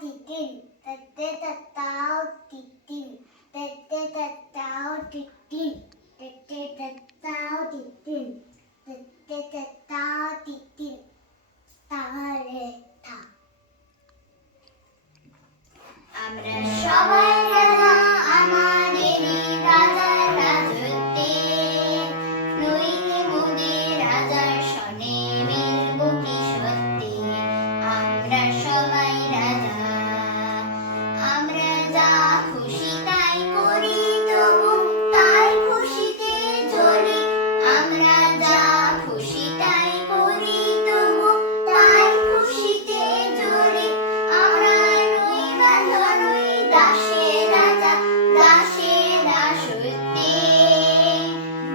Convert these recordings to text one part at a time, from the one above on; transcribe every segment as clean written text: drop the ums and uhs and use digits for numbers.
titin, tete tatao titin, tete tatao titin, tete tatao titin, tete tatao titin, তাহলে থা। আমরা সবাই রাজা আমাদেরই রাজার রাজত্বে, নইলে মোদের রাজার সনে মিলব কি সত্যি। আমরা সবাই রাজা, আমরা যা খুশি তাই করি, তবু তাই খুশিতে জ্বলি। আমরা যা খুশি তাই করি, তবু তাই খুশিতে জ্বলি। আমরা নই বাঁধা নই দাসে রাজা, দাসে দাসত্বে,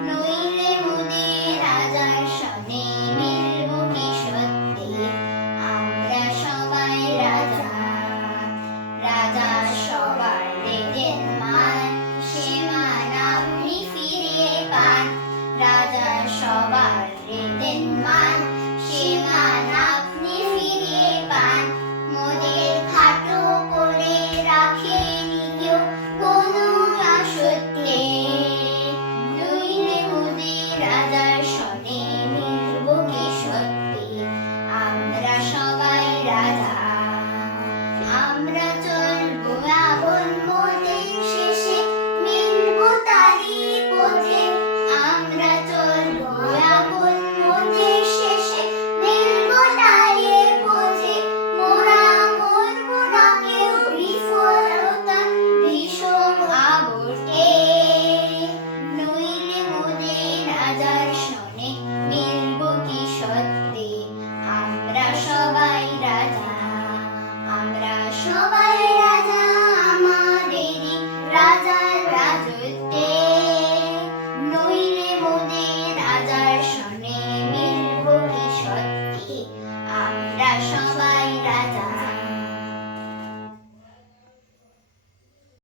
নইলে মোদের রাজার সনে মিলব কি সত্যি। আমরা সবাই রাজা, রাজা সবার দেন মান, সে মান আপনি ফিরে পান। রাজা সবার দেন মান, সে মান আপনি ফিরে পান। মোদের খাটো করে রাখেনি কেউ কোনো আসতে, নইলে মোদের রাজার সনে মিলব কি সত্যি। আমরা সবাই রাজা, আমরা চলবো আপন মতের শেষে, মিলব তারই পথে। আমরা চলবো আপন মতের শেষে, মিলব তারই পথে। মোরা করব না কেউ বিফলতা ভীষণ আবর্তে, নইলে মোদের রাজার সনে মিলব কি সত্যি। আমরা সবাই রাজা, আমরা সবাই রাজা আমাদেরই রাজার রাজত্বে, নইলে মোদের রাজার সনে মিলব কি সত্যি। আমরা সবাই রাজা।